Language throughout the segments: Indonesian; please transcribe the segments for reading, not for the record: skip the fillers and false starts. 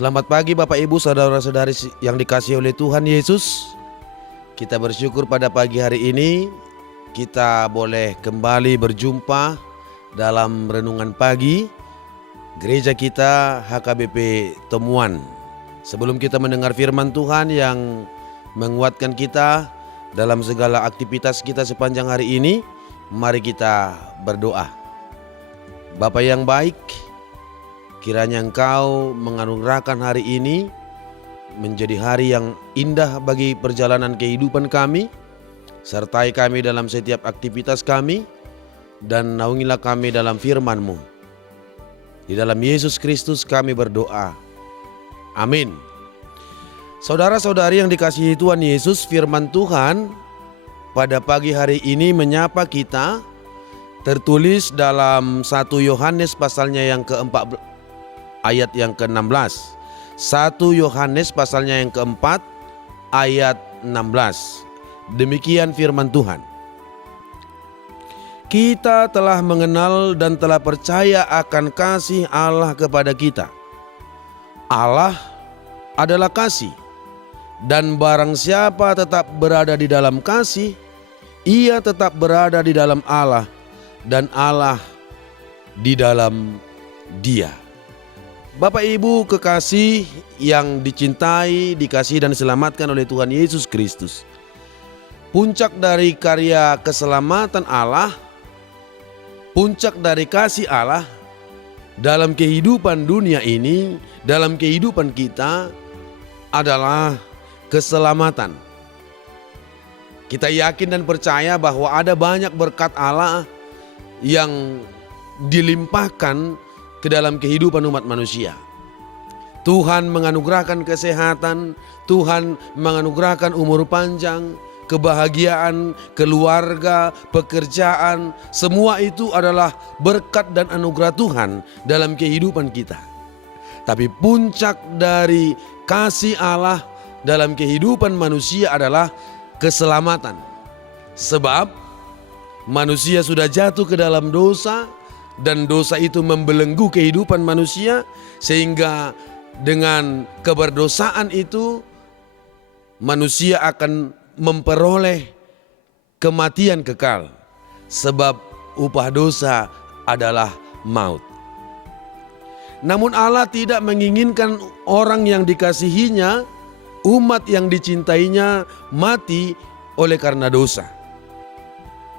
Selamat pagi Bapak Ibu saudara-saudari yang dikasihi oleh Tuhan Yesus. Kita bersyukur pada pagi hari ini kita boleh kembali berjumpa dalam renungan pagi gereja kita HKBP Temuan. Sebelum kita mendengar firman Tuhan yang menguatkan kita dalam segala aktivitas kita sepanjang hari ini, mari kita berdoa. Bapa yang baik, kiranya Engkau menganugerahkan hari ini menjadi hari yang indah bagi perjalanan kehidupan kami. Sertai kami dalam setiap aktivitas kami dan naungilah kami dalam firman-Mu. Di dalam Yesus Kristus kami berdoa. Amin. Saudara-saudari yang dikasihi Tuhan Yesus, firman Tuhan pada pagi hari ini menyapa kita tertulis dalam 1 Yohanes pasalnya yang ke-14 ayat yang ke-16. 1 Yohanes pasalnya yang ke-4 ayat 16. Demikian firman Tuhan. Kita telah mengenal dan telah percaya akan kasih Allah kepada kita. Allah adalah kasih, dan barang siapa tetap berada di dalam kasih, ia tetap berada di dalam Allah, dan Allah di dalam Dia. Bapak Ibu kekasih yang dicintai, dikasihi dan diselamatkan oleh Tuhan Yesus Kristus. Puncak dari karya keselamatan Allah, puncak dari kasih Allah dalam kehidupan dunia ini, dalam kehidupan kita adalah keselamatan. Kita yakin dan percaya bahwa ada banyak berkat Allah yang dilimpahkan ke dalam kehidupan umat manusia. Tuhan menganugerahkan kesehatan, Tuhan menganugerahkan umur panjang, kebahagiaan, keluarga, pekerjaan, semua itu adalah berkat dan anugerah Tuhan dalam kehidupan kita. Tapi puncak dari kasih Allah dalam kehidupan manusia adalah keselamatan. Sebab manusia sudah jatuh ke dalam dosa, dan dosa itu membelenggu kehidupan manusia, sehingga dengan keberdosaan itu manusia akan memperoleh kematian kekal. Sebab upah dosa adalah maut. Namun Allah tidak menginginkan orang yang dikasihinya, umat yang dicintainya mati oleh karena dosa.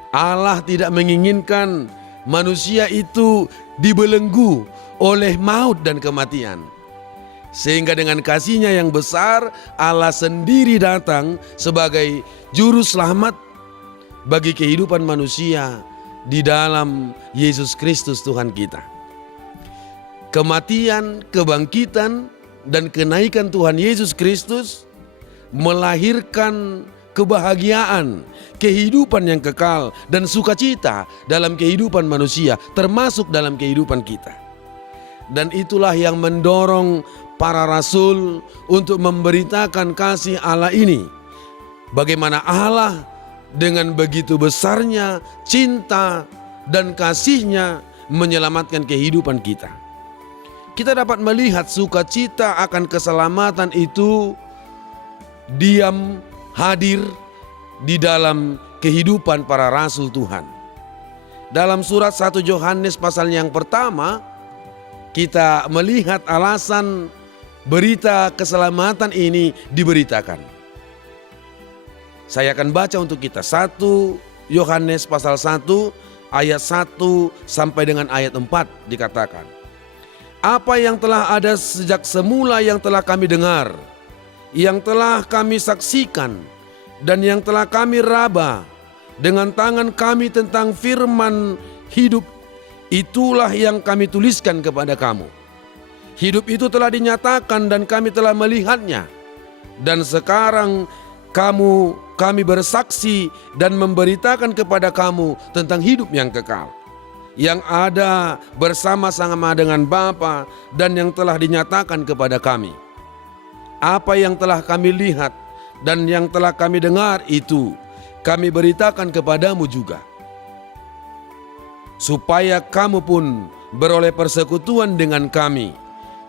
Allah tidak menginginkan manusia itu dibelenggu oleh maut dan kematian. Sehingga dengan kasih-Nya yang besar, Allah sendiri datang sebagai juru selamat bagi kehidupan manusia di dalam Yesus Kristus Tuhan kita. Kematian, kebangkitan, dan kenaikan Tuhan Yesus Kristus melahirkan kebahagiaan, kehidupan yang kekal, dan sukacita dalam kehidupan manusia, termasuk dalam kehidupan kita. Dan itulah yang mendorong para rasul untuk memberitakan kasih Allah ini. Bagaimana Allah dengan begitu besarnya cinta dan kasih-Nya menyelamatkan kehidupan kita. Kita dapat melihat sukacita akan keselamatan itu diam hadir di dalam kehidupan para rasul Tuhan. Dalam surat 1 Yohanes pasal yang pertama, kita melihat alasan berita keselamatan ini diberitakan. Saya akan baca untuk kita 1 Yohanes pasal 1 ayat 1 sampai dengan ayat 4 dikatakan. Apa yang telah ada sejak semula yang telah kami dengar, yang telah kami saksikan, dan yang telah kami raba dengan tangan kami tentang firman hidup, itulah yang kami tuliskan kepada kamu. Hidup itu telah dinyatakan dan kami telah melihatnya. Dan sekarang kami bersaksi dan memberitakan kepada kamu tentang hidup yang kekal, yang ada bersama-sama dengan Bapa dan yang telah dinyatakan kepada kami. Apa yang telah kami lihat dan yang telah kami dengar itu kami beritakan kepadamu juga, supaya kamu pun beroleh persekutuan dengan kami.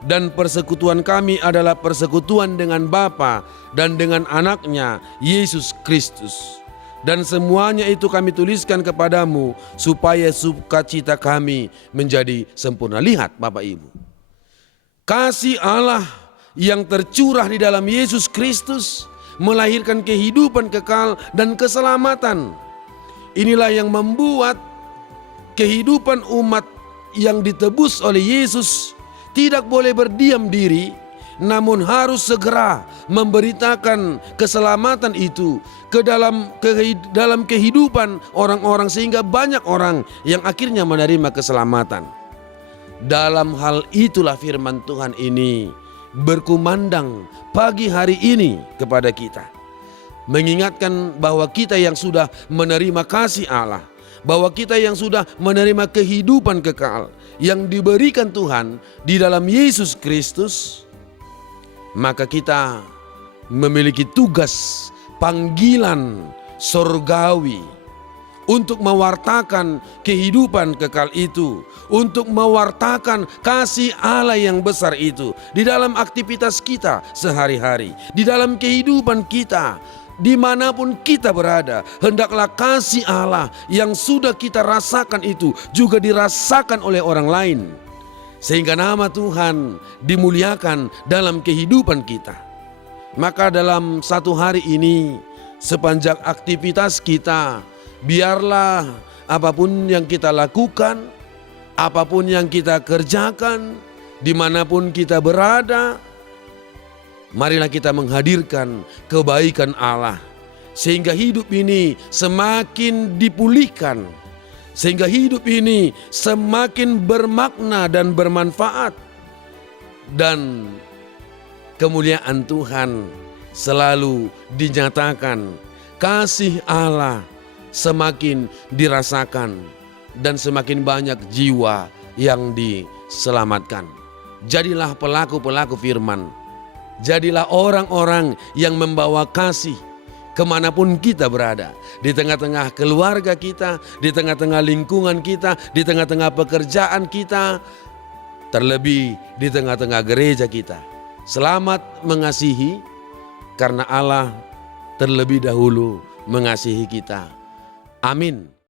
dan persekutuan kami adalah persekutuan dengan Bapa dan dengan anaknya Yesus Kristus. Dan semuanya itu kami tuliskan kepadamu supaya sukacita kami menjadi sempurna. Lihat Bapak Ibu, kasih Allah yang tercurah di dalam Yesus Kristus melahirkan kehidupan kekal dan keselamatan. Inilah yang membuat kehidupan umat yang ditebus oleh Yesus tidak boleh berdiam diri, namun harus segera memberitakan keselamatan itu ke dalam kehidupan orang-orang, sehingga banyak orang yang akhirnya menerima keselamatan. Dalam hal itulah firman Tuhan ini berkumandang pagi hari ini kepada kita, mengingatkan bahwa kita yang sudah menerima kasih Allah, bahwa kita yang sudah menerima kehidupan kekal yang diberikan Tuhan di dalam Yesus Kristus, maka kita memiliki tugas panggilan sorgawi untuk mewartakan kehidupan kekal itu, untuk mewartakan kasih Allah yang besar itu di dalam aktivitas kita sehari-hari, di dalam kehidupan kita. Dimanapun kita berada, hendaklah kasih Allah yang sudah kita rasakan itu juga dirasakan oleh orang lain, sehingga nama Tuhan dimuliakan dalam kehidupan kita. Maka dalam satu hari ini, sepanjang aktivitas kita, biarlah apapun yang kita lakukan, apapun yang kita kerjakan, dimanapun kita berada, marilah kita menghadirkan kebaikan Allah, sehingga hidup ini semakin dipulihkan, sehingga hidup ini semakin bermakna dan bermanfaat, dan kemuliaan Tuhan selalu dinyatakan, kasih Allah semakin dirasakan, dan semakin banyak jiwa yang diselamatkan. Jadilah pelaku-pelaku firman. Jadilah orang-orang yang membawa kasih kemanapun kita berada. Di tengah-tengah keluarga kita, di tengah-tengah lingkungan kita, di tengah-tengah pekerjaan kita, terlebih di tengah-tengah gereja kita. Selamat mengasihi, karena Allah terlebih dahulu mengasihi kita. Amin.